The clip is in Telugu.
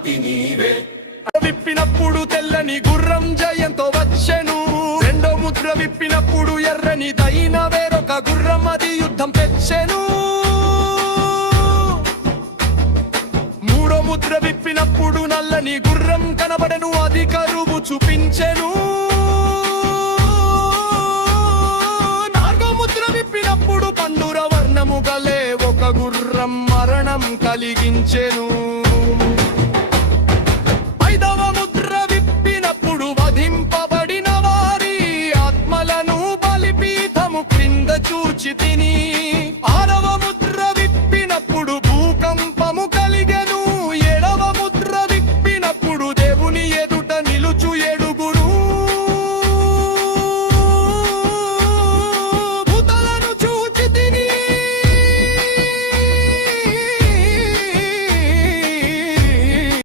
అధిపతి నీవే. విప్పినప్పుడు తెల్లని గుర్రం జయంతో వచ్చెను. రెండో ముద్ర విప్పినప్పుడు ఎర్రని దైన వేరొక గుర్రం అది యుద్ధం తెచ్చెను. మూడో ముద్ర విప్పినప్పుడు నల్లని గుర్రం కనబడెను, అది కరువు చూపించెను. నాలుగో ముద్ర విప్పినప్పుడు పండుర వర్ణము గలే ఒక గుర్రం మరణం కలిగించెను.